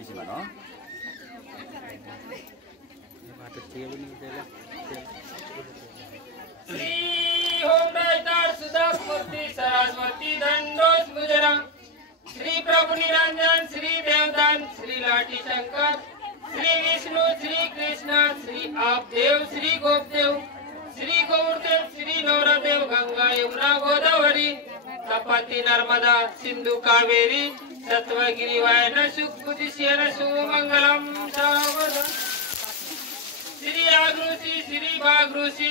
Isi mana? Shri होमराजदार Sudha Murty Saraswati दंडोस Gujram Shri प्रभु निरंजन श्री देवदान श्री लाठी शंकर श्री विष्णु श्री कृष्ण श्री आपदेव श्री गोपदेव श्री गौरदेव श्री नवरदेव गंगा यमुना गोदावरी तपति नर्मदा सिंधु कावेरी सत्वगिरी वायन सुखबुद्धिशेन सुमंगलम सावधान श्री आगृषि श्री भागृषि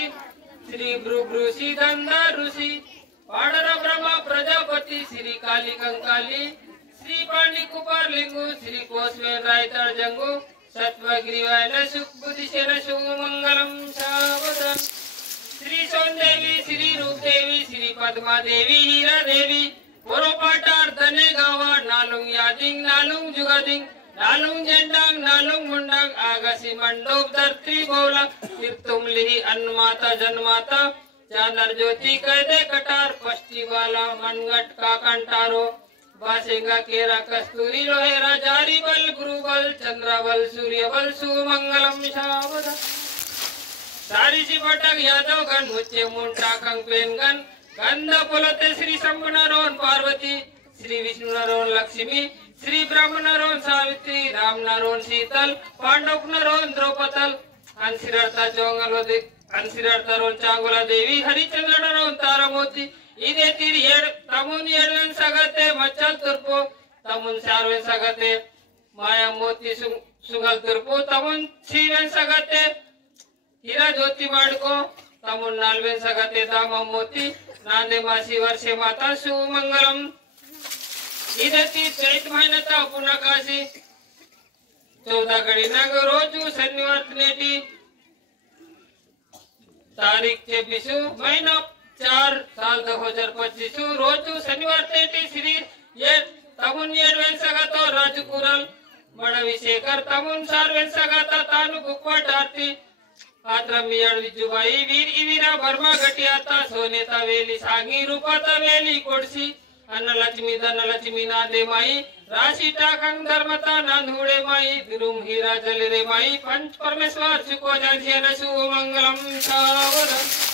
श्री भृगृषि गंधर ऋषि पाडर ब्रह्मा प्रजापति श्री काली कंकाली श्री पांडी कुमार लिंगु श्री कोसवेन रायतर जंगु सत्वगिरी वायन सुखबुद्धिशेन सुमंगलम सावधान श्री सोनदेवी श्री रूपदेवी श्री पद्मा देवी हीरा देवी बोरोपाटार धने गावा नालुंग यादिंग नालुंग जुगादिंग नालुंग जेंडांग नालुंग मुंडांग आगसी मंडोप धरती बोला तीर्थुमलिही अन्नमाता जन्माता चांदर ज्योति कैदे कटार पष्टी वाला मनगट का कंटारो बासेंगा केरा कस्तूरी लोहेरा जारी बल गुरु बल चंद्र बल सूर्य बल सुमंगलम शावदा सारीची पटक यादव गण मुच्चे मुंटा कंपेन गण गंध पुलते श्री शंभु नरोन पार्वती श्री विष्णु नरोन लक्ष्मी श्री ब्रह्म नरोन सावित्री राम नरोन शीतल पांडव नरोन द्रौपदल अंशिरता चोंगल अंशिरता रोन चांगुला देवी हरिचंद्र नरोन तारमोती इदे तीर येड तमुन येडन सगते मच्चल तुर्पो तमुन सारवेन सगते माया मोती सुगल तुर्पो तमुन सीवेन सगते हीरा ज्योति माडको तमुन नालवेन सगते दाम मोती नांदे मासी वर्षे माता सुमंगलम इधती चैत महिन्याचा पुनकाशी 14 गडी नग रोजू शनिवार नेटी तारीख 26 महीना 4 साल 2025 रोजू शनिवार नेटी श्री ये तमुन येडवेन सगतो राजकुरल मडविशेखर तमुन सारवेन सगता तानु कुक्वट आरती पात्र मियाड विजुबाई वीर इवीरा बर्मा गटियाता सोनेता वेली सांगी रूपाता वेली कोडसी अन्नलक्ष्मी धनलक्ष्मी नादे माई राशि टाकंग धर्मता नांदुडे माई दिरुम हीरा जलरे माई पंच परमेश्वर सुको जांसियन सुमंगलम सावधान।